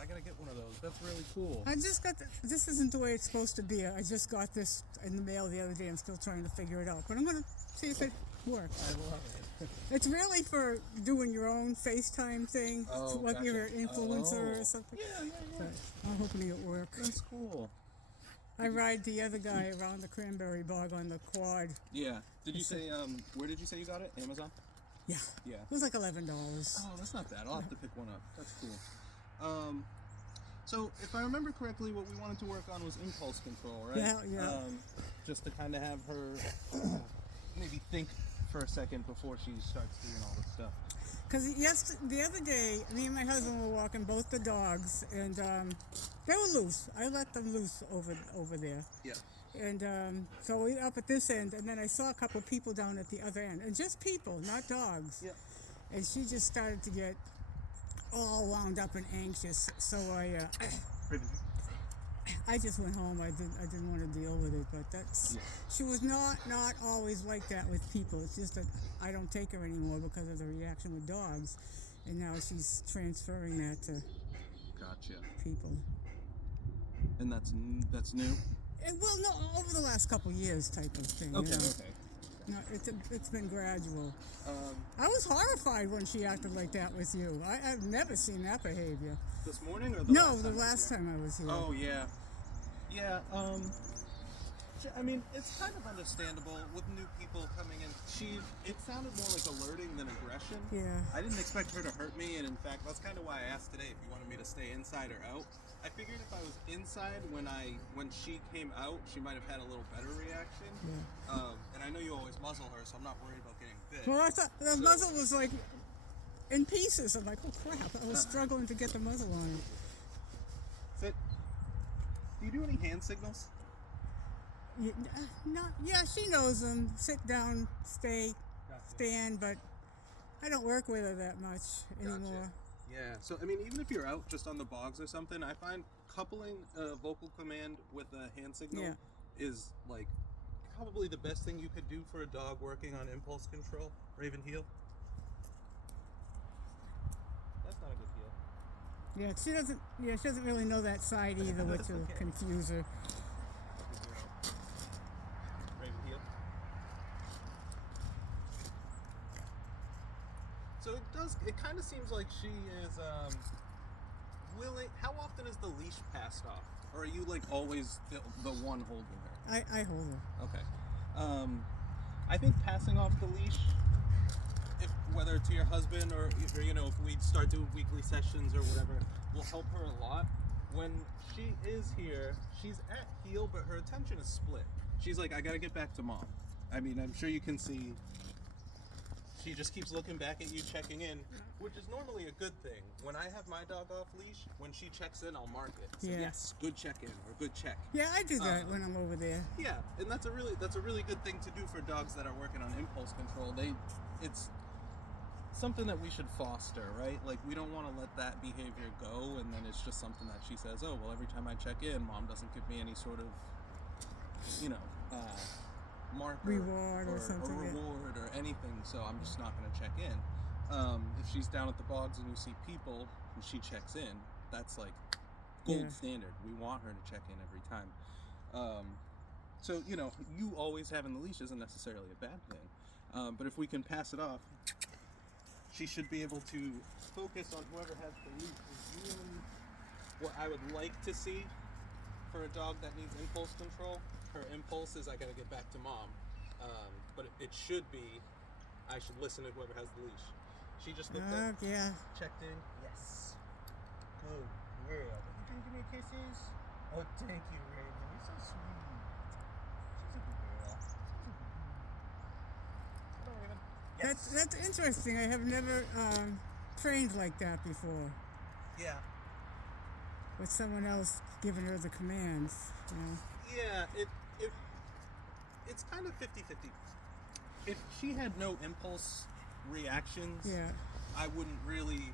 I gotta get one of those. That's really cool. I just got this isn't the way it's supposed to be. I just got this in the mail the other day. I'm still trying to figure it out, but I'm gonna see if it works. I love it. It's really for doing your own FaceTime thing, Oh, like gotcha. you're an influencer Oh. or something. Yeah. But I'm hoping it works. That's cool. I ride the other guy around the cranberry bog on the quad. Yeah. Did you say, where did you say you got it? Amazon? Yeah. Yeah. It was like $11. Oh, that's not bad. I'll have to pick one up. That's cool. So if I remember correctly, what we wanted to work on was impulse control, right? Yeah. Just to kind of have her maybe think for a second before she starts doing all this stuff. Because the other day, me and my husband were walking both the dogs, and they were loose. I let them loose over there. Yeah. And so we up at this end, and then I saw a couple people down at the other end, and just people, not dogs. Yeah. And she just started to get all wound up and anxious. So I just went home. I didn't want to deal with it, but she was not always like that with people. It's just that I don't take her anymore because of the reaction with dogs, and now she's transferring that to Gotcha. people. And that's new? Well, no, over the last couple years type of thing. Okay, you know? okay. No, it's been gradual. I was horrified when she acted like that with you. I've never seen that behavior. This morning or the last time I was here. Oh, yeah. Yeah, I mean, it's kind of understandable with new people coming in. It sounded more like alerting than aggression. Yeah. I didn't expect her to hurt me, and in fact, that's kind of why I asked today if you wanted me to stay inside or out. I figured if I was inside when she came out, she might have had a little better reaction. Yeah. And I know you always muzzle her, so I'm not worried about getting bit. Well, I thought the muzzle was like in pieces. I'm like, oh crap! I was struggling to get the muzzle on it. Sit. Do you do any hand signals? Yeah, she knows them. Sit down, stay, stand, but I don't work with her that much anymore. Yeah, so I mean, even if you're out just on the bogs or something, I find coupling a vocal command with a hand signal is like probably the best thing you could do for a dog working on impulse control. Raven heel. That's not a good heel. Yeah, she doesn't. Yeah, she doesn't really know that side either, which will confuse her. Raven heel. So it kind of seems like she is willing. How often is the leash passed off? Or are you like always the one holding her? I hold her. Okay. I think passing off the leash, whether to your husband or you know, if we start doing weekly sessions or whatever, will help her a lot. When she is here, she's at heel, but her attention is split. She's like, I gotta get back to mom. I mean, I'm sure you can see. She just keeps looking back at you, checking in, which is normally a good thing. When I have my dog off leash, when she checks in, I'll mark it. So yes, good check in or good check. Yeah, I do that when I'm over there. Yeah, and that's a really good thing to do for dogs that are working on impulse control. It's something that we should foster, right? Like, we don't want to let that behavior go, and then it's just something that she says, oh, well, every time I check in, mom doesn't give me any sort of, marker Reward or something, or reward or anything, so I'm just not going to check in. If she's down at the bogs and you see people and she checks in, that's like gold standard. We want her to check in every time. So, you always having the leash isn't necessarily a bad thing. But if we can pass it off, she should be able to focus on whoever has the leash. Is really what I would like to see for a dog that needs impulse control. Her impulse is, I gotta get back to mom. But it should be, I should listen to whoever has the leash. She just looked up, checked in. Yes. Good girl. Did you give me kisses? Oh, thank you, Raven. You're so sweet. She's a good girl. Hello, Raven. Yes. That's interesting. I have never trained like that before. Yeah. With someone else giving her the commands. Yeah, it's kind of 50-50. If she had no impulse reactions, I wouldn't really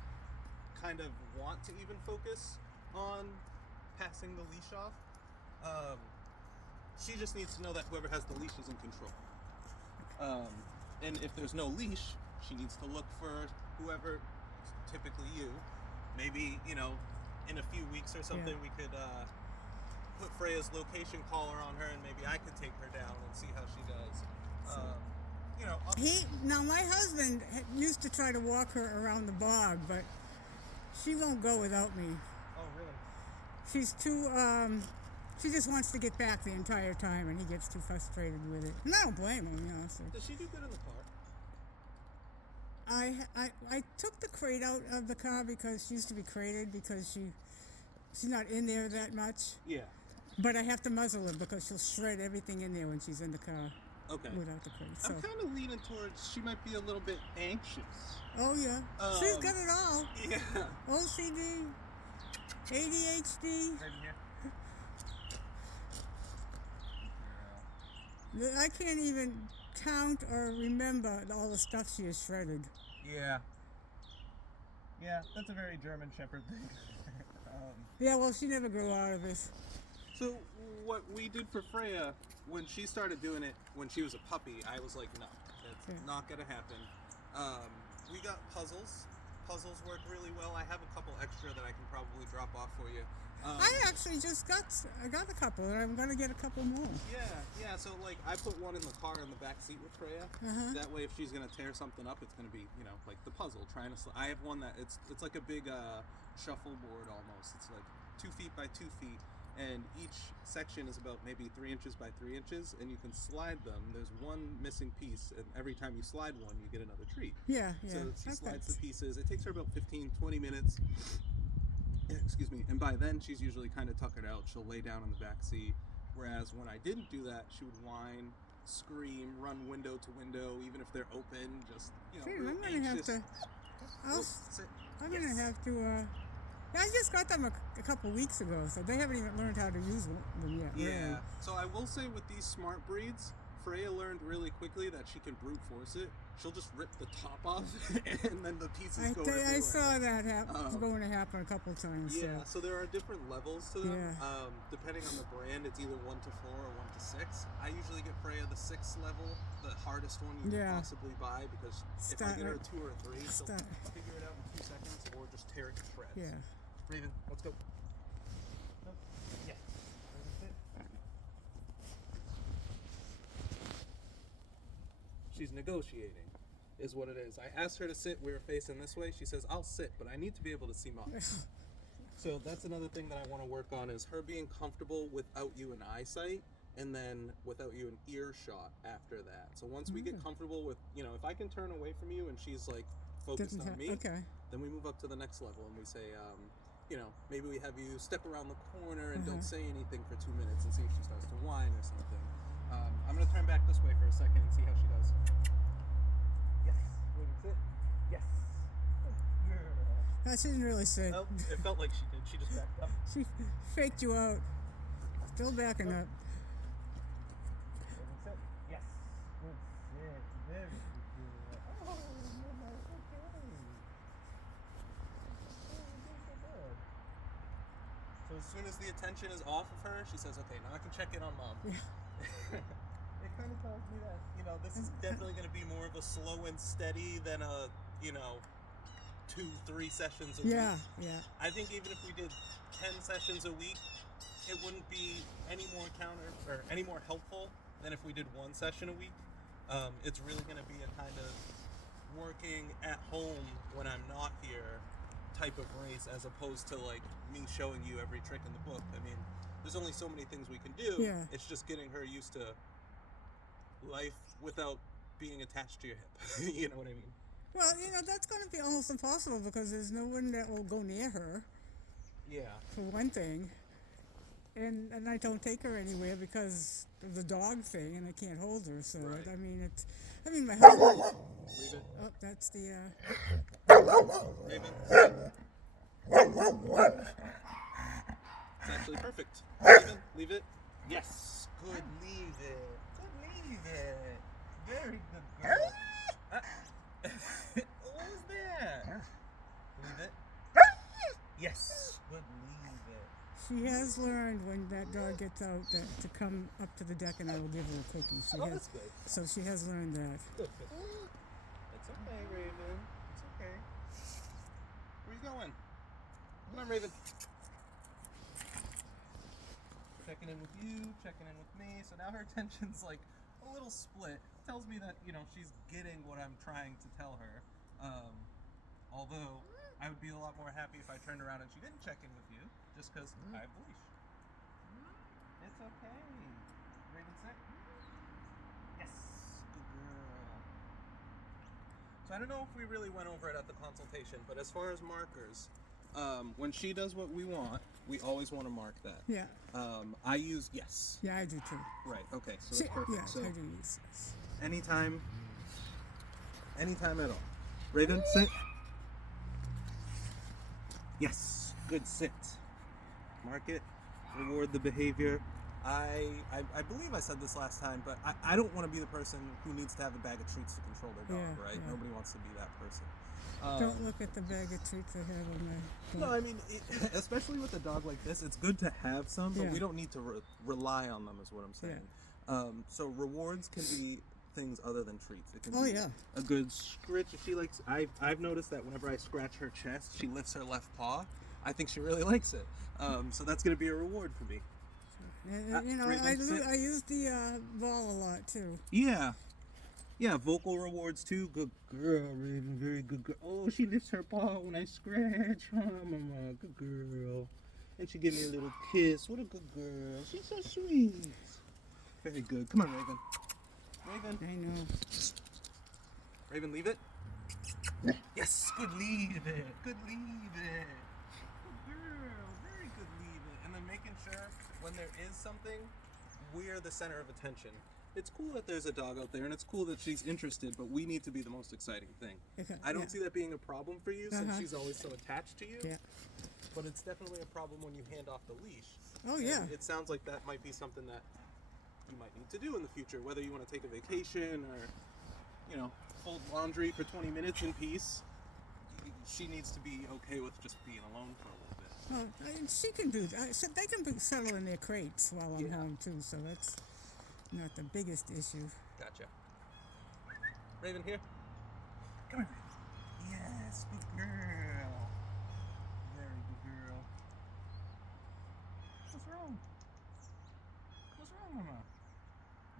kind of want to even focus on passing the leash off. She just needs to know that whoever has the leash is in control. And if there's no leash, she needs to look for whoever, typically you, maybe, in a few weeks or something, we could put Freya's location collar on her, and maybe I could take her down and see how she does. You know, Now my husband used to try to walk her around the bog, but she won't go without me. oh really? She's too, she just wants to get back the entire time, and he gets too frustrated with it. And I don't blame him, you know. So. Does she do good in the car? I took the crate out of the car because she used to be crated because she's not in there that much. Yeah. But I have to muzzle her because she'll shred everything in there when she's in the car. Okay. Without the crate. So. I'm kind of leaning towards she might be a little bit anxious. Oh yeah, she's got it all. Yeah. OCD, ADHD. I can't even count or remember all the stuff she has shredded. Yeah. Yeah, that's a very German Shepherd thing. Yeah, well, she never grew out of it. So what we did for Freya, when she started doing it when she was a puppy, I was like, no, that's not gonna happen. We got puzzles. Puzzles work really well. I have a couple extra that I can probably drop off for you. I actually just got a couple, and I'm gonna get a couple more. Yeah. So like, I put one in the car in the back seat with Freya. That way, if she's gonna tear something up, it's gonna be, you know, like the puzzle. Trying to. I have one that it's like a big shuffleboard almost. It's like 2 feet by 2 feet, and each section is about maybe 3 inches by 3 inches, and you can slide them. There's one missing piece, and every time you slide one, you get another treat. Yeah. So she slides the pieces. It takes her about 15, 20 minutes. Excuse me. And by then, she's usually kind of tuckered out. She'll lay down in the back seat. Whereas when I didn't do that, she would whine, scream, run window to window, even if they're open. Just, you know, See, I'm gonna anxious. I'm gonna have to. I just got them a couple weeks ago, so they haven't even learned how to use them yet. Yeah. Really. So I will say with these smart breeds, Freya learned really quickly that she can brute force it. She'll just rip the top off, and then the pieces go everywhere. I saw that going to happen a couple times. Yeah. So there are different levels to them. Yeah. Depending on the brand, it's either 1 to 4 or 1 to 6. I usually get Freya the 6th level, the hardest one you can possibly buy, because if I get her a 2 or a 3, she'll figure it out in 2 seconds, or just tear it to shreds. Yeah. Raven, let's go. Yeah. Raven, sit. She's negotiating, is what it is. I asked her to sit. We were facing this way. She says, I'll sit, but I need to be able to see Mom. So that's another thing that I want to work on, is her being comfortable without you in eyesight, and then without you in earshot after that. So once we get comfortable with, you know, if I can turn away from you and she's like focused on me, then we move up to the next level and we say, you know, maybe we have you step around the corner and don't say anything for 2 minutes and see if she starts to whine or something. I'm going to turn back this way for a second and see how she does. Yes. Wait, sit. Yes. She didn't really sit. Oh, it felt like she did. She just backed up. She faked you out. Still backing up. Sit. Yes. Good sit. Very good. Oh, no, okay. So as soon as the attention is off of her, she says, okay, now I can check in on Mom. Yeah. It kind of tells me that, you know, this is definitely going to be more of a slow and steady than a, you know, 2-3 sessions a week. Yeah. I think even if we did 10 sessions a week, it wouldn't be any more any more helpful than if we did 1 session a week. It's really going to be a kind of working at home when I'm not here type of race, as opposed to like me showing you every trick in the book. I mean, there's only so many things we can do. Yeah. It's just getting her used to life without being attached to your hip. You know what I mean? Well, you know, that's going to be almost impossible because there's no one that will go near her. Yeah. For one thing. And I don't take her anywhere because of the dog thing, and I can't hold her. So Right. I mean, my husband. Leave it. Oh, that's the. Raven. It's actually perfect. Raven, leave it. Yes. Good. Leave it. Good. Leave it. Very good girl. What was that? Leave it. Yes. Good. Leave it. She has learned when that dog gets out to come up to the deck and I will give her a cookie. That's good. So she has learned that. Good. It's okay, Raven. It's okay. Where you going? Come on, Raven. checking in with you, checking in with me. So now her attention's like a little split. Tells me that, you know, she's getting what I'm trying to tell her. Although I would be a lot more happy if I turned around and she didn't check in with you, just because I have the leash. It's okay. Raven, sit. Yes, good girl. So I don't know if we really went over it at the consultation, but as far as markers, when she does what we want, we always want to mark that. Yeah. I use yes. Yeah, I do too. Right. Okay. So that's perfect. Yeah, So I do use this. anytime at all. Raven, sit. Yes. Good sit. Mark it. Reward the behavior. I believe I said this last time, but I don't want to be the person who needs to have a bag of treats to control their dog, Yeah, right? yeah. Nobody wants to be that person. Don't look at the bag of treats I have on my. No, I mean, especially with a dog like this, it's good to have some, but Yeah. we don't need to rely on them, is what I'm saying. So rewards can be things other than treats. It can Oh, be yeah. a good scratch. If she likes, I've noticed that whenever I scratch her chest, she lifts her left paw. I think she really likes it. So that's going to be a reward for me. You know, Raven, sit. I use the ball a lot too. Yeah. Yeah, vocal rewards too. Good girl, Raven. Very good girl. Oh, she lifts her paw when I scratch. Oh, mama, good girl. And she gave me a little kiss. What a good girl. She's so sweet. Very good. Come on, Raven. Raven. I know. Raven, leave it. Yes, good leave it. Good leave it. Good girl. Very good leave it. And then making sure when there is something, we're the center of attention. It's cool that there's a dog out there, and it's cool that she's interested, but we need to be the most exciting thing. Okay, I don't yeah. see that being a problem for you since Uh-huh. she's always so attached to you, Yeah. but it's definitely a problem when you hand off the leash. Oh, yeah. And it sounds like that might be something that you might need to do in the future, whether you want to take a vacation or, you know, fold laundry for 20 minutes in peace. She needs to be okay with just being alone for a little bit. Well, she can do that. So they can settle in their crates while I'm Yeah. home too, so that's not the biggest issue. Gotcha. Raven, here. Come here, Raven. Yes, good girl. Very good girl. What's wrong? What's wrong, Mama?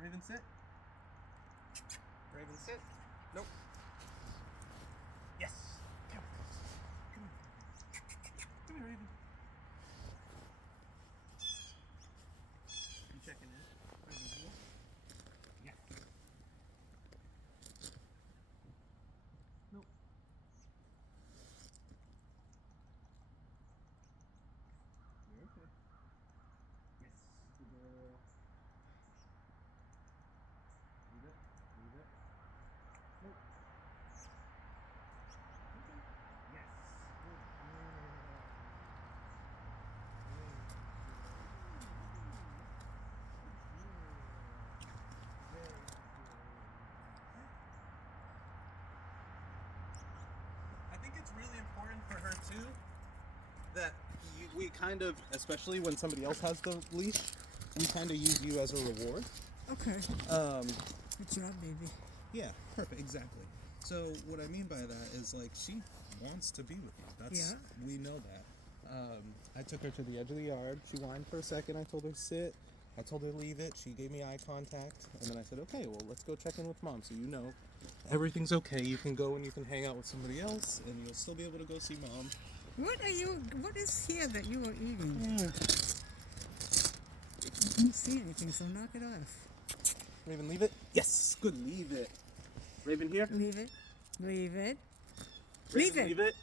Raven, sit. Raven, sit. Nope. Yes. Come here. Come here. Come here, Raven. You checking in? Raven, here. Yeah. Nope. You're okay. Yes, good girl. Leave it. Leave it. Nope. Okay. Yes. Good girl. I think it's really important for her too that we kind of, especially when somebody else has the leash, we kind of use you as a reward. Okay. Um, Good job, baby. yeah, perfect, exactly. So what I mean by that is like she wants to be with you. That's Yeah. we know that. I took her to the edge of the yard. She whined for a second. I told her sit. I told her leave it. She gave me eye contact, and then I said, okay, well let's go check in with mom, so you know everything's okay. You can go and you can hang out with somebody else, and you'll still be able to go see mom. What is here that you are eating? I don't see anything, so knock it off. Raven, leave it. Yes, good. Leave it. Raven, here. Leave it. Leave it. Raven, Leave it. Leave it.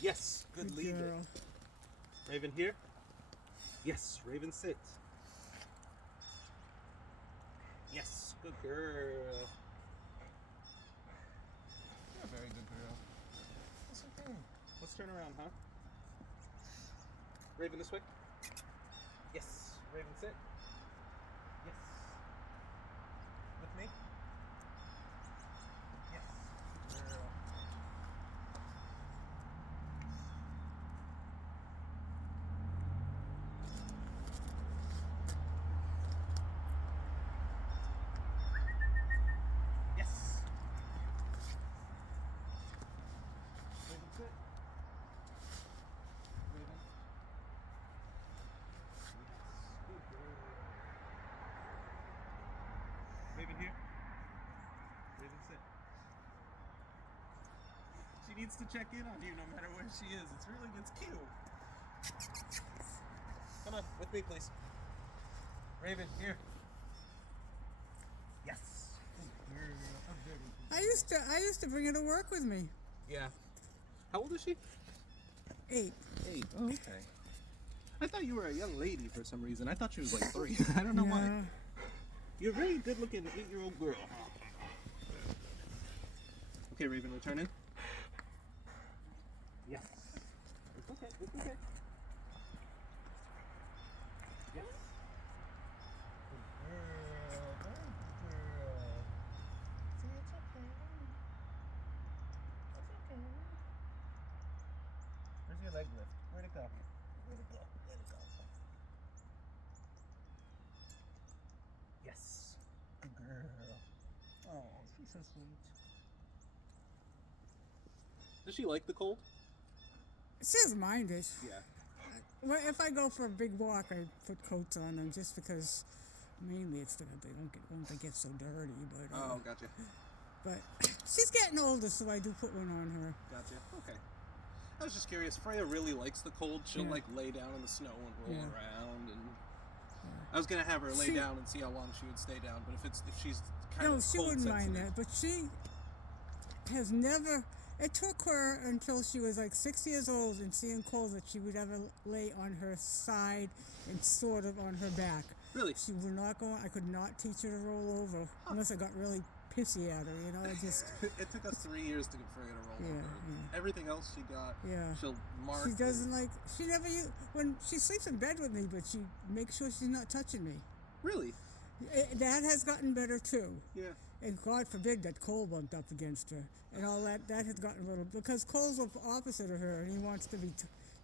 Yes, good. Good Leave girl. it. Raven, here. Yes, Raven, sit. Yes, good girl. You're a very good girl. That's okay. Let's turn around, huh? Raven, this way. Yes, Raven, sit. Yes. With me. Yes, good girl. Yes. Raven, sit. Raven. Yes. Good needs to check in on you no matter where she is. It's cute. Come on, with me, please. Raven, here. Yes. I used to bring her to work with me. Yeah. How old is she? 8. 8. Oh, okay. I thought you were a young lady for some reason. I thought she was like 3. I don't know why. Yeah. You're a very good-looking 8-year-old girl. Okay, Raven, return in. Yes. It's okay. It's okay. Yes. Good girl. Good girl. See, it's okay. It's okay. Where's your leg lift? Where'd it go? Where'd it go? Where'd it go? Yes. Good girl. Oh, she's so sweet. Does she like the cold? She doesn't mind it. Yeah. Well, if I go for a big walk, I put coats on them just because mainly it's that they get so dirty. But Oh, gotcha. but she's getting older, so I do put one on her. Gotcha. Okay. I was just curious. Freya really likes the cold. She'll Yeah. like lay down in the snow and roll Yeah. around, and I was gonna have her lay down and see how long she would stay down. But if she's kind No, of she cold wouldn't mind sensitive- that. But she has never. It took her until she was like 6 years old and seeing cold that she would ever lay on her side and sort of on her back. Really? She would not go. I could not teach her to roll over unless I got really pissy at her. You know, I just. It took us 3 years to get Freya to roll Yeah, over. yeah. Everything else she got, Yeah. she'll mark. She doesn't like. She never. When she sleeps in bed with me, but she makes sure she's not touching me. Really? That has gotten better too. Yeah. And God forbid that Cole bumped up against her. And all that has gotten a little... Because Cole's the opposite of her, and he wants to be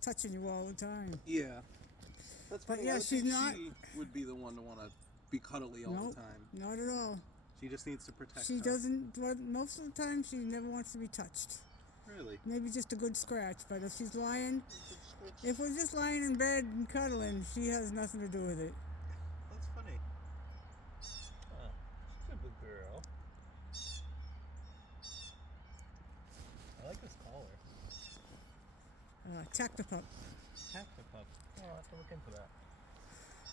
touching you all the time. Yeah. That's But funny. yeah, I would she's think not- She would be the one to want to be cuddly all Nope, the time. not at all. She just needs to protect She her. doesn't... Well, most of the time, she never wants to be touched. Really? Maybe just a good scratch, but if she's lying... If we're just lying in bed and cuddling, she has nothing to do with it. That's funny. She's a good girl. I like this collar. Tactipup. Tactipup. Oh, I'll have to look into that.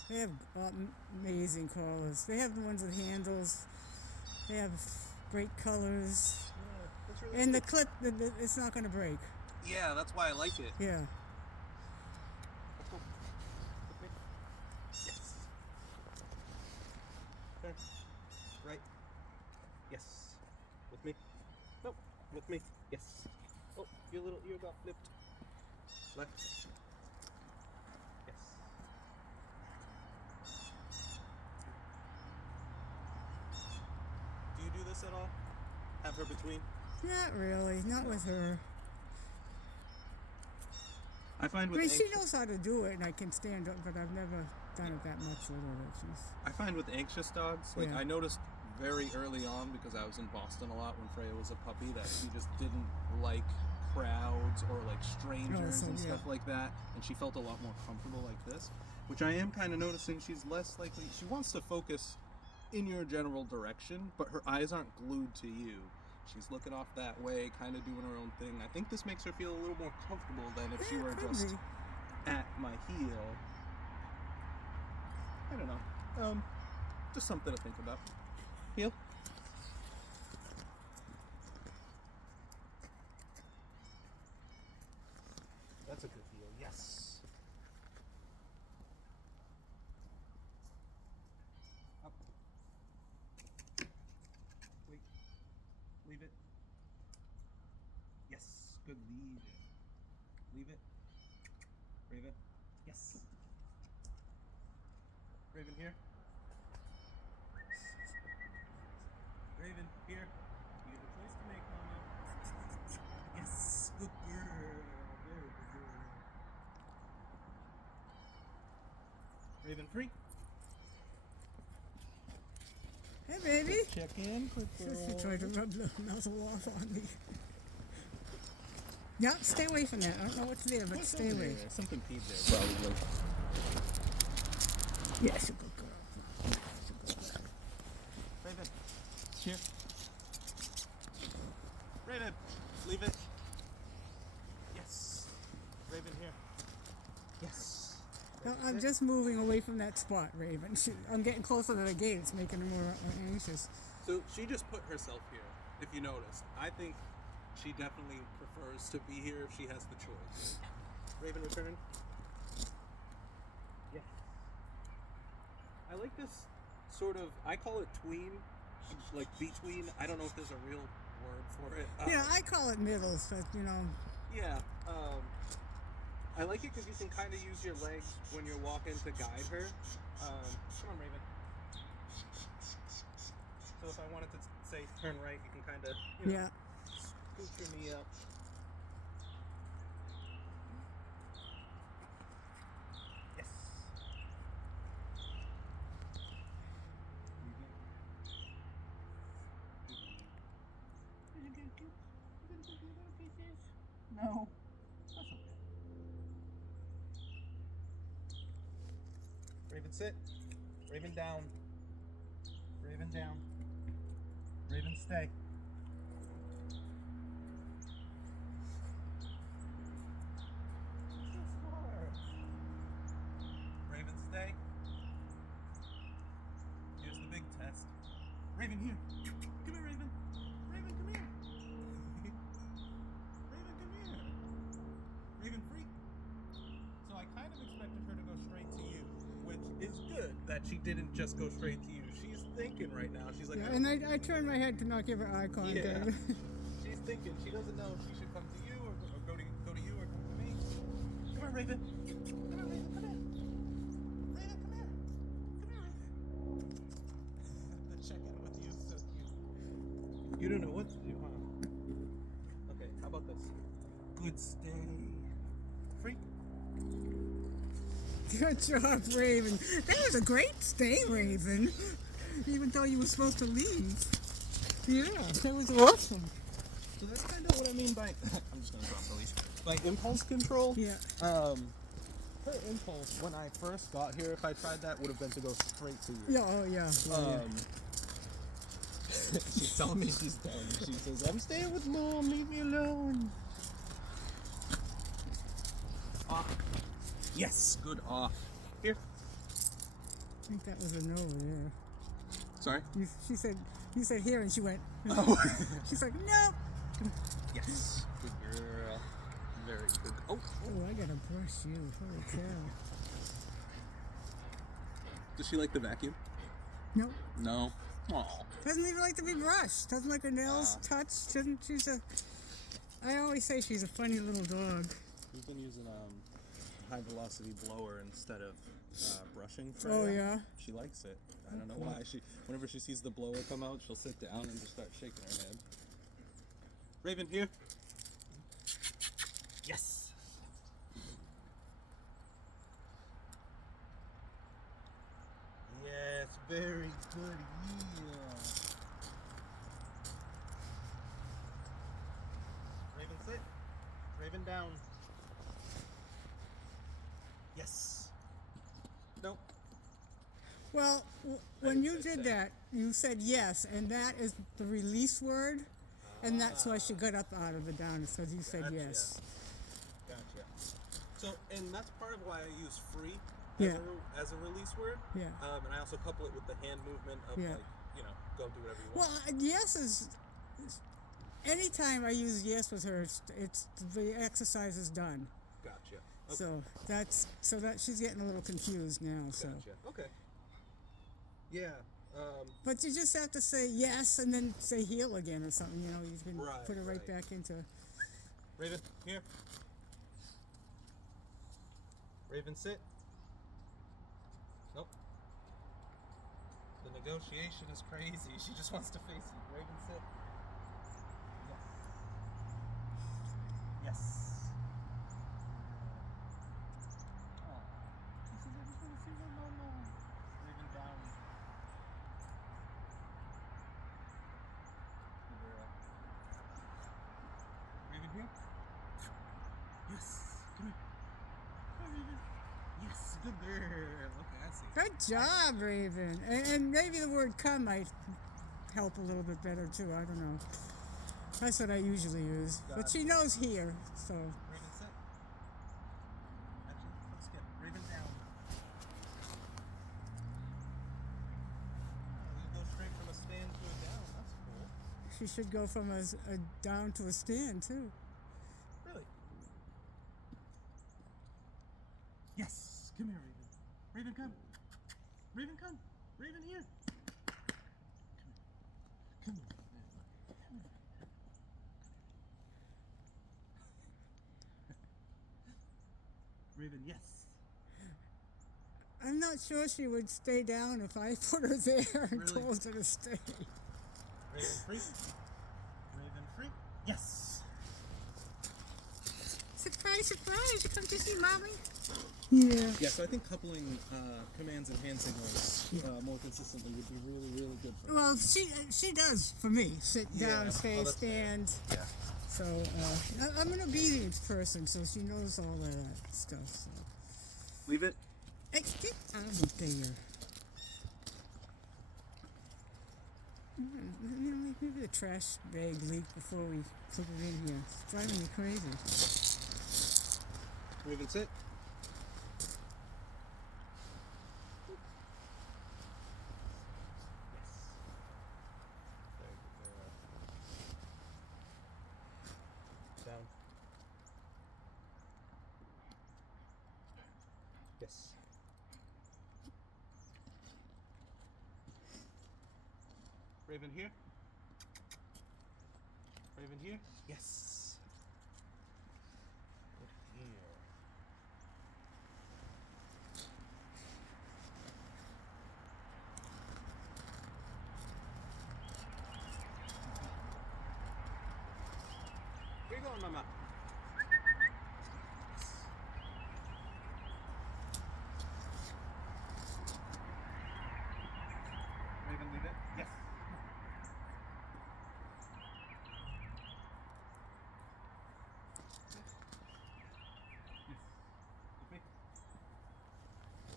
They have amazing collars. They have the ones with handles. They have great colors. Yeah, that's really And cool. the clip, it's not going to break. Yeah, that's why I like it. Yeah. Let's go. With me. Yes. Turn. Right. Yes. With me. Nope. With me. Yes. Oh, your little ear got flipped. Left. Yes. Do you do this at all? Have her between? Not really. Not with her. I find with I mean, she anxious- knows how to do it, and I can stand up, but I've never done it that much with her. I find with anxious dogs, like Yeah. I noticed very early on because I was in Boston a lot when Freya was a puppy that she just didn't like crowds or like strangers so, and yeah. stuff like that, and she felt a lot more comfortable like this, which I am kind of noticing she's less likely. She wants to focus in your general direction, but her eyes aren't glued to you. She's looking off that way, kind of doing her own thing. I think this makes her feel a little more comfortable than if she Yeah, were could just be. at my heel. I don't know. Just something to think about. Heel. That's a good heel. Yes. Up. Wait. Leave it. Yes. Good. Leave it. Leave it. Raven. Yes. Raven here. Raven here. You have a choice to make, Mama. Yes. Good girl. Very good girl. Raven free. Hey, baby. Check in. Good She tried to rub the muzzle off on me. Yeah, stay away from that. I don't know what's there, but stay away. Something peed there, probably. Yes, a good girl. Yes, a good girl. Raven. Here. Raven. Leave it. Yes. I'm just moving away from that spot, Raven. I'm getting closer to the gate. It's making her more anxious. So she just put herself here, if you noticed. I think she definitely prefers to be here if she has the choice. Raven, return. Yes. I like this sort of, I call it tween, like between. I don't know if there's a real word for it. Yeah, I call it middles, but Yeah. I like it because you can kind of use your legs when you're walking to guide her. Come on, Raven. So if I wanted to say turn right, you can kind of, yeah. scoot your knee up. Yes. No. That's okay. Raven, sit. Raven, down. Raven, down. Raven, stay. Raven, stay. Here's the big test. Raven, here. Come here, Raven. Raven, come here. Raven, come here. Raven, freak. So I kind of expected her to go straight to you, which is good that she didn't just go straight to you. She's thinking right now. She's like, Yeah, oh. and I turned my head to not give her eye contact. Yeah. She's thinking. She doesn't know if she should come to you or go to you or come to me. Come here, Raven. Come here, Raven. Come here. Raven, come here. Come here, Raven. The check-in with you is so cute. You don't know what to do, huh? Okay, how about this? Good stay. Freak. Good job, Raven. That was a great stay, Raven. Even though you were supposed to leave. Yeah, that was awesome. So that's kind of what I mean by I'm just gonna drop the leash. By impulse control. Yeah. Her impulse when I first got here, if I tried that, would have been to go straight to you. Yeah, oh yeah. She's telling me she's done. She says, "I'm staying with Mom. Leave me alone." Off. Yes. Good. Off. Here. I think that was a no there. Sorry. You said here, and she went. Oh. She's like, no. Yes. Good girl. Very good. Oh. Oh, I gotta brush you. Holy cow. Does she like the vacuum? Nope. No. Oh. Doesn't even like to be brushed. Doesn't like her nails touched. I always say she's a funny little dog. We've been using high velocity blower instead of brushing for Oh her. yeah. She likes it. I don't know why. Whenever she sees the blower come out, she'll sit down and just start shaking her head. Raven, here. Yes. Yes, very good. Yeah. Raven, sit. Raven, down. Yes. Nope. Well, when you did that, you said yes, and that is the release word, and that's why she got up out of the down, because you said Gotcha. yes. Gotcha. So, and that's part of why I use free as a release word. Yeah. And I also couple it with the hand movement of Yeah. go do whatever you Well, want. yes is. Anytime I use yes with her, it's the exercise is done. Gotcha. Okay. So that she's getting a little confused now. So. Gotcha. Okay. Yeah. But you just have to say yes and then say heel again or something. You can Right, put it right right. back into. Raven, here. Raven, sit. Nope. The negotiation is crazy. She just wants to face you. Raven, sit. Yes. Yes. Oh. She says, I just want to see my mama. Raven, down. Good girl. Raven, here. Yes. Come here. Come here, Raven. Yes. Good girl. Okay, I see. Good job, Raven. And maybe the word come might help a little bit better too. I don't know. That's what I usually use. But she knows here, so. Raven, sit. Actually, let's get She should go from a down to a stand too. Really? Yes. Come here, Raven. Raven, come. Raven, come. Raven, here. Come here. Come here. Raven, yes. I'm not sure she would stay down if I put her there and Really? told her to stay. Raven free. Raven free. Yes. Surprise, surprise! You come to see mommy? Yeah. Yeah, so I think coupling commands and hand signals more consistently would be really, really good for her. Well, she does for me. Sit down, Yeah. stay, Oh, that's fair. stand. Yeah. So I'm an obedience person, so she knows all of that stuff. So. Leave it. Hey, get out of there. You know, maybe the trash bag leaked before we put it in here. It's driving me crazy. Raven, sit. Down. Yes. Raven here. Raven here. Yes. Good here. Where you going, Mama? Raven, leave it. Yes. Yes. Okay.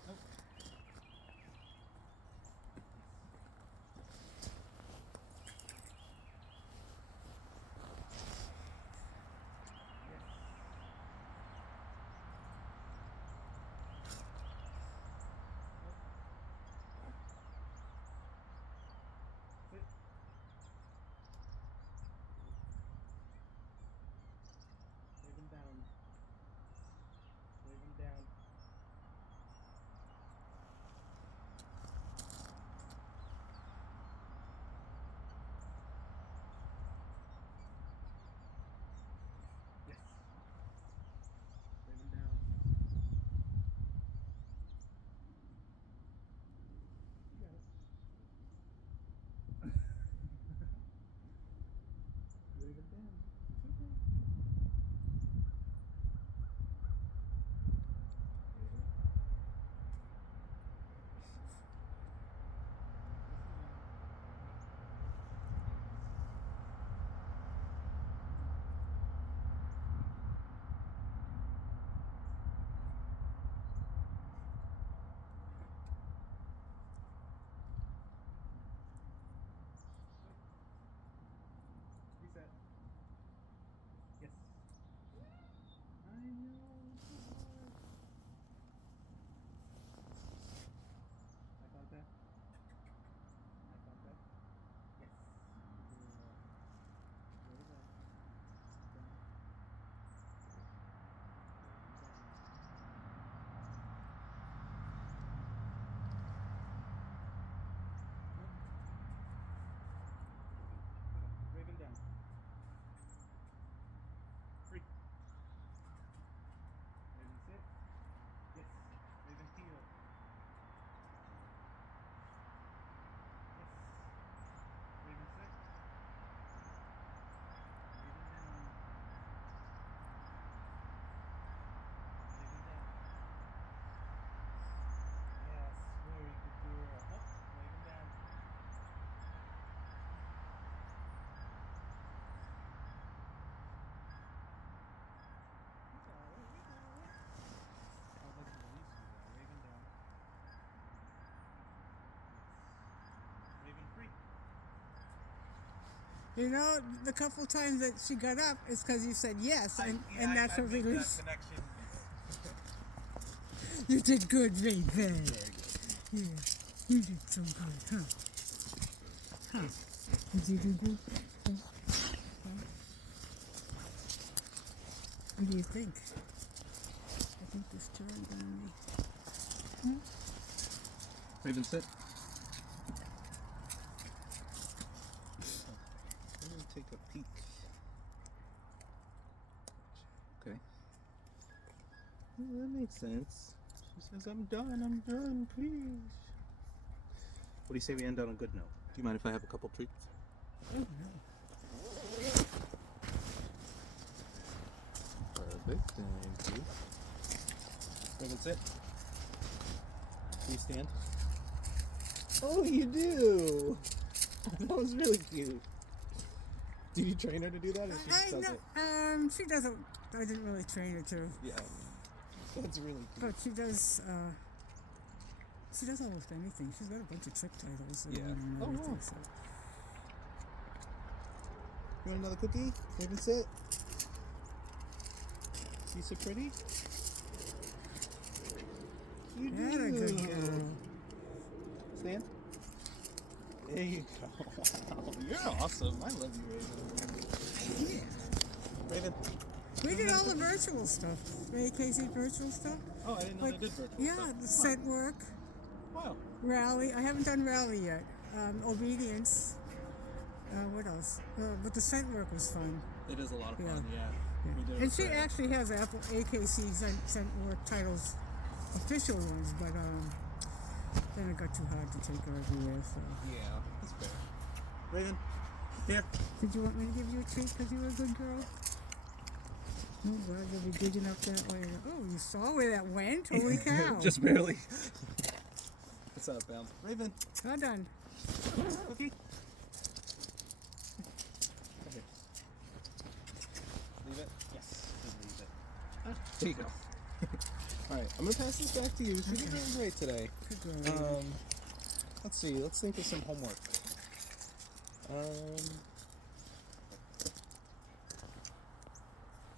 Nope. Sit. Raven down. Raven down. Yes. Raven down. You got it. Raven down. It's okay. Raven. Reset. Yes. I know. It's so hard. Eye contact. Eye contact. Yes. Good girl. Very well. Down. Raven down. Free. Raven sit. Yes. Raven heel. Yes. Raven sit. Raven down. Raven down. Yes. Very good girl. Up. Raven down. I'd like to release you now. Raven down. Yes. Raven free. You know, the couple times that she got up is because you said yes, and that's her release. That connection. You did good, Raven. Very good. Yeah, you did so good, huh? Huh? Did you do good? What do you think? I think this turned on me. Raven, sit. Let me take a peek. Okay. Well, that makes sense. She says, I'm done, please. What do you say we end on a good note? Do you mind if I have a couple treats? Oh, no. Perfect, thank you. Raven, sit. Please stand. Oh, you do! That was really cute. Did you train her to do that, or she just does it? She doesn't. I didn't really train her to. Yeah, that's really cute. But she does. She does almost anything. She's got a bunch of trick titles. And Yeah. and Oh, everything, wow. so. You want another cookie? Raven, sit. You so pretty? You That a good girl. Stand. There you go. Wow, you're awesome. I love you, Raven. Yeah. Raven. We did all the virtual stuff. AKC virtual stuff. Oh, I didn't know Like, they did virtual yeah, stuff. the scent work, Wow. rally. I haven't done rally yet. Obedience. What else? But the scent work was fun. It is a lot of Yeah. fun, yeah. Yeah. We did it And she for- actually has Apple AKC scent work titles, official ones, but then it got too hard to take her everywhere. So. Yeah, that's fair. Raven, here. Did you want me to give you a treat because you were a good girl? Oh, well, you'll be digging up that way. Oh, you saw where that went? Holy cow. Just barely. What's up, Bam? Raven, Well done. cookie. Okay. Leave it? Yes. Leave it. There you go. Alright, I'm gonna pass this back to you. She did really great today. Good girl. Let's see, let's think of some homework.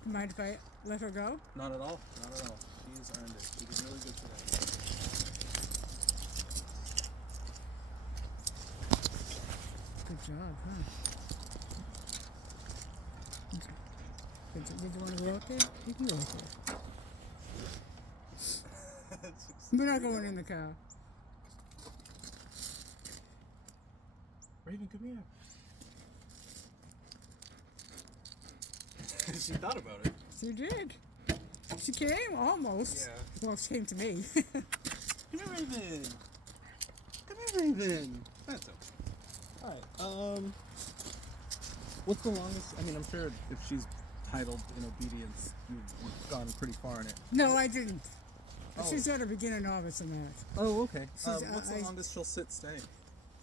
Mind if I let her go? Not at all. Not at all. She's earned it. She did really good today. Good job, huh? Okay. Did you want to go out there? You can go out there. We're not going in the car. Raven, come here. She thought about it. She did. She came, almost. Yeah. Well, she came to me. Come here, Raven. Come here, Raven. That's okay. Alright, what's the longest? I mean, I'm sure if she's titled in obedience, you've gone pretty far in it. No, I didn't. Oh. She's at a beginner novice in that. Oh, okay. She's- What's the I- longest she'll sit stay?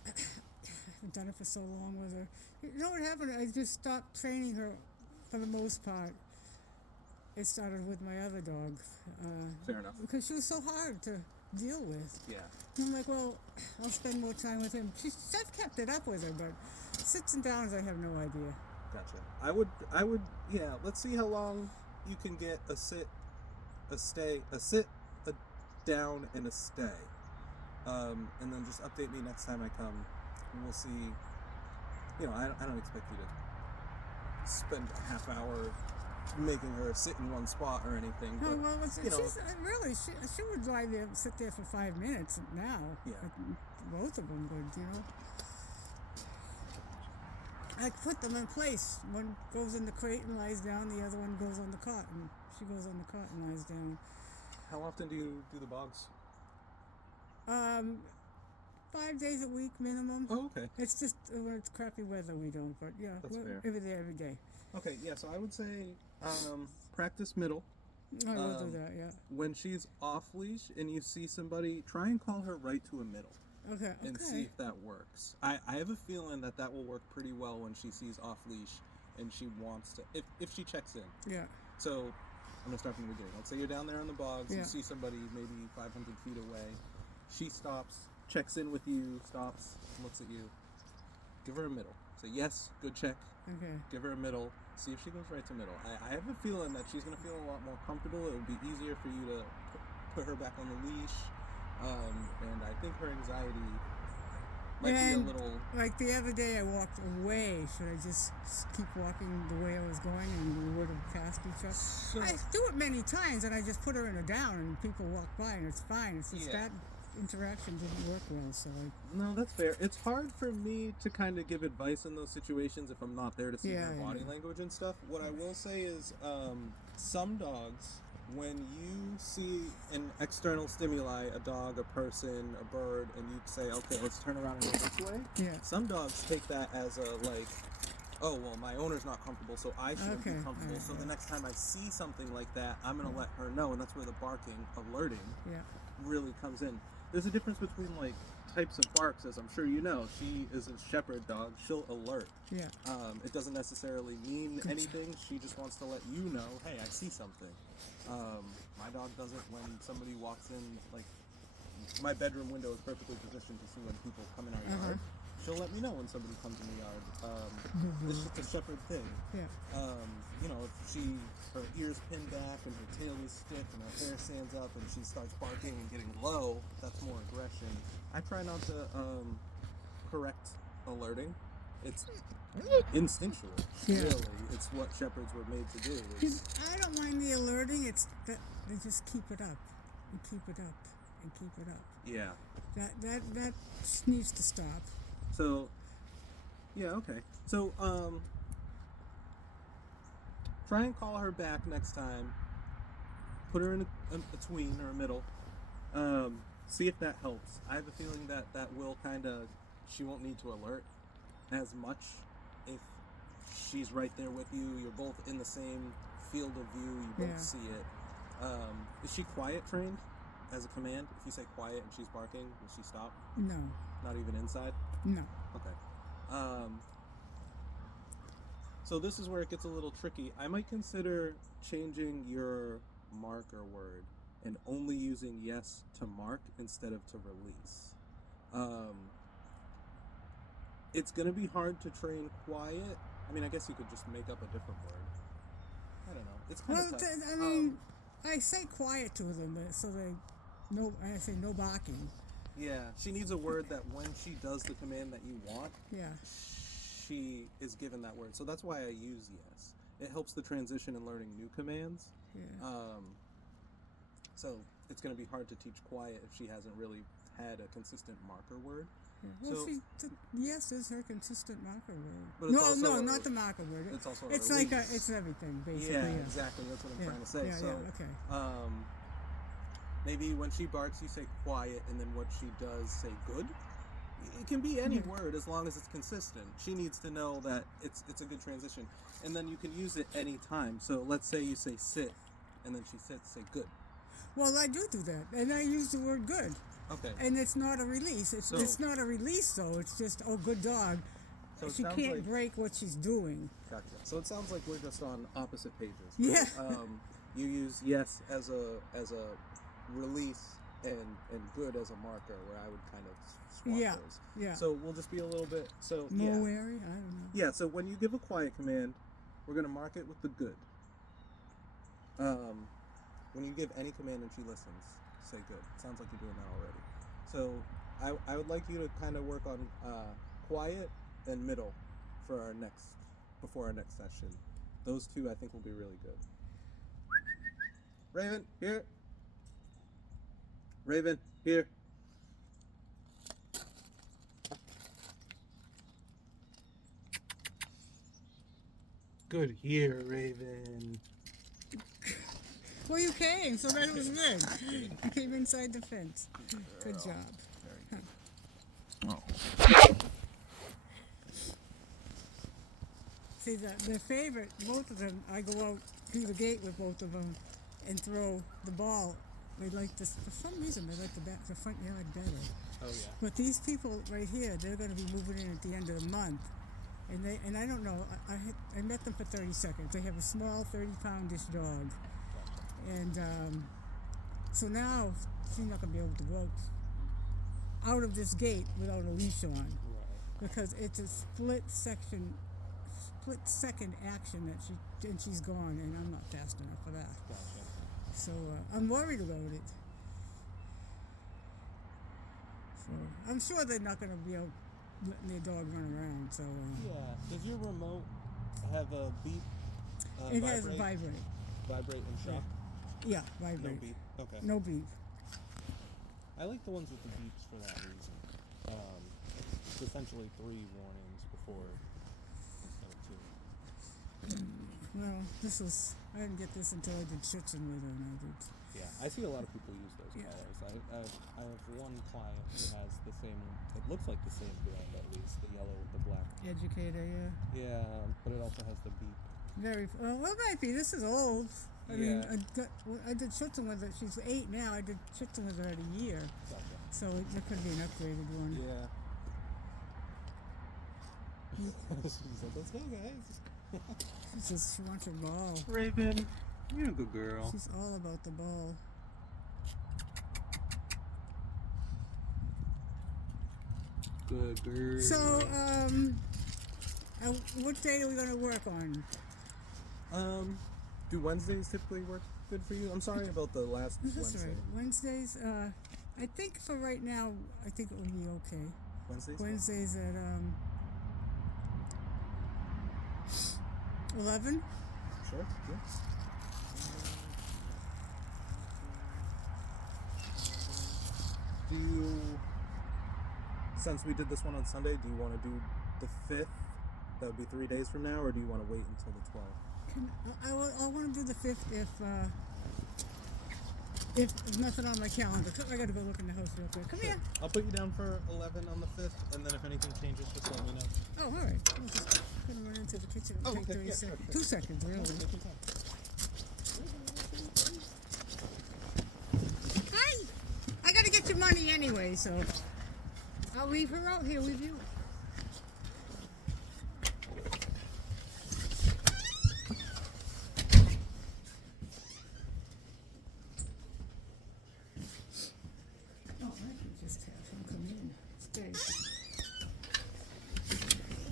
I've done it for so long with her. You know what happened? I just stopped training her for the most part. It started with my other dog. Fair enough. Because she was so hard to deal with. Yeah. And I'm like, well, I'll spend more time with him. I've kept it up with her, but sits and downs, I have no idea. Gotcha. I would, yeah, let's see how long you can get a sit, a stay, a sit, a down, and a stay. And then just update me next time I come, and we'll see. You know, I don't expect you to spend a half hour making her sit in one spot or anything. But, Oh, well, you know, she's really, she would lie there, sit there for 5 minutes now. Yeah. Both of them would, you know. I put them in place. One goes in the crate and lies down. The other one goes on the cot, and she goes on the cot and lies down. how often do you do the bogs? 5 days a week minimum. Oh, okay. It's just when it's crappy weather we don't, but yeah, That's we're fair. every day, every day. Okay, yeah, so I would say practice middle. I will do that, yeah. When she's off leash and you see somebody, try and call her right to a middle Okay, and see if that works. I have a feeling that will work pretty well when she sees off leash and she wants to, if she checks in. Yeah. So I'm gonna start from the beginning. Let's say you're down there on the bogs, Yeah. you see somebody maybe 500 feet away. She stops, checks in with you, stops, looks at you. Give her a middle. Say yes, good check. Okay. Give her a middle. See if she goes right to middle. I have a feeling that she's gonna feel a lot more comfortable. It would be easier for you to put her back on the leash, and I think her anxiety might be a And little. like the other day, I walked away. Should I just keep walking the way I was going, and we would have passed each other? So, I do it many times, and I just put her in a down, and people walk by, and it's fine. It's just Yeah. that interaction didn't work well, so no, that's fair. It's hard for me to kind of give advice in those situations if I'm not there to see Yeah, their I body know. language and stuff. What I will say is, some dogs, when you see an external stimuli, a dog, a person, a bird, and you say, okay, let's turn around and go this way, yeah. some dogs take that as a, like, oh, well, my owner's not comfortable, so I shouldn't be Okay, comfortable. alright, So the yeah. next time I see something like that, I'm going to let her know, and that's where the barking, alerting, Yeah. really comes in. There's a difference between, like, types of barks, as I'm sure you know. She is a shepherd dog. She'll alert. Yeah. It doesn't necessarily mean anything. She just wants to let you know, hey, I see something. My dog doesn't when somebody walks in, like, my bedroom window is perfectly positioned to see when people come in our yard. She'll let me know when somebody comes in the yard. It's just a shepherd thing. Yeah. You know, if her ears pinned back and her tail is stiff and her hair stands up and she starts barking and getting low, that's more aggression. I try not to correct alerting. It's instinctual. Yeah. Really, it's what shepherds were made to do. I don't mind the alerting. It's that they just keep it up and keep it up and keep it up. Yeah. That needs to stop. So, yeah, okay. So, try and call her back next time. Put her in a tween or a middle. See if that helps. I have a feeling that will kind of, she won't need to alert as much if she's right there with you. You're both in the same field of view. You both see it. Is she quiet trained as a command? If you say quiet and she's barking, will she stop? No. Not even inside? No. Okay. So this is where it gets a little tricky. I might consider changing your marker word and only using yes to mark instead of to release. It's going to be hard to train quiet. I mean, I guess you could just make up a different word. I don't know. It's kind of tough. I mean, I say quiet to them, so I say no barking. Yeah, she needs a word that when she does the command that you want, Yeah. she is given that word. So that's why I use yes. It helps the transition in learning new commands. Yeah. So it's going to be hard to teach quiet if she hasn't really had a consistent marker word. Yeah. Well, So, yes is her consistent marker word. But it's Not the marker word. It's also It's a like release. it's everything basically. Yeah, Yeah. exactly. That's what I'm Yeah. trying to say. Yeah. So, Yeah. Okay. maybe when she barks, you say quiet, and then what she does, say good. It can be any word as long as it's consistent. She needs to know that it's a good transition, and then you can use it any time. So let's say you say sit, and then she sits, say good. Well, I do that, and I use the word good, Okay. and it's not a release. So- It's not a release though. It's just good dog. So it She sounds can't like- break what she's doing. Gotcha. So it sounds like we're just on opposite pages. Yeah. You use yes as a release and good as a marker, where I would kind of swap Yeah. those. Yeah. So we'll just be a little bit. So More yeah. wary. I don't know. Yeah. So when you give a quiet command, we're gonna mark it with the good. When you give any command and she listens, say good. Sounds like you're doing that already. So I would like you to kind of work on quiet and middle for before our next session. Those two I think will be really good. Raven, here. Raven, here. Good here, Raven. Well, you came, so that was good. You came inside the fence. Good job. See, the favorite, both of them, I go out through the gate with both of them and throw the ball. They like this, for some reason, they like the front yard better. Oh yeah. But these people right here, they're going to be moving in at the end of the month. And I don't know, I met them for 30 seconds. They have a small 30-poundish dog. And so now she's not going to be able to go out of this gate without a leash on. Because it's a split second action and she's gone, and I'm not fast enough for that. Gotcha. So I'm worried about it. So I'm sure they're not going to be able letting their dog run around. So Yeah. Does your remote have a beep? it has a vibrate. Vibrate and shock? Yeah, No vibrate. beep. Okay. No beep. I like the ones with the beeps for that reason. It's essentially 3 warnings before instead of 2. Well, I didn't get this until I did Schützen with her, and I did. Yeah, I see a lot of people use those Yeah. collars. I have one client who has the same, it looks like the same brand at least, the yellow with the black. Educator, yeah. Yeah, but it also has the beep. Very. Well, it might be. This is old. I mean, Yeah. I did Schützen with her. She's 8 now. I did Schützen with her at a year. Gotcha. So it could be an upgraded one. Yeah. She's like, let's go, guys. She wants her ball. Raven, you're a good girl. She's all about the ball. Good girl. So, what day are we going to work on? Do Wednesdays typically work good for you? I'm sorry about the last That's Wednesday. right. Wednesdays, I think for right now, I think it would be okay. Wednesdays? Wednesdays at 11. Sure, yeah. Do you, since we did this one on Sunday, do you want to do the 5th? That would be 3 days from now, or do you want to wait until the 12th? I want to do the 5th if there's nothing on my calendar. I got to go look in the house real quick. Come here. I'll put you down for 11 on the 5th, and then if anything changes, just let me know. Oh, all right. I was just going to run into the kitchen. It'll take 30 seconds. 2 seconds, really. Hi! I got to get your money anyway, so I'll leave her out here with you.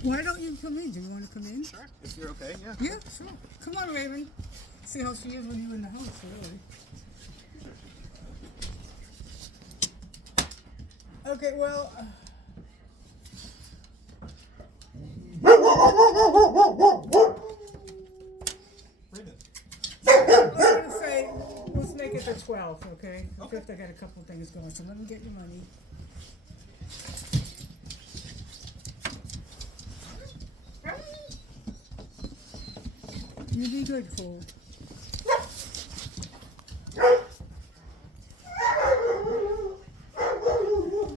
Why don't you come in? Do you want to come in? Sure. If you're okay, yeah. Yeah, sure. Come on, Raven. See how she is when you're in the house, really. Okay, well. Raven. I was going to say, let's make it the 12th, okay? The 5th, I got a couple things going, so let me get your money. You be good, Cole.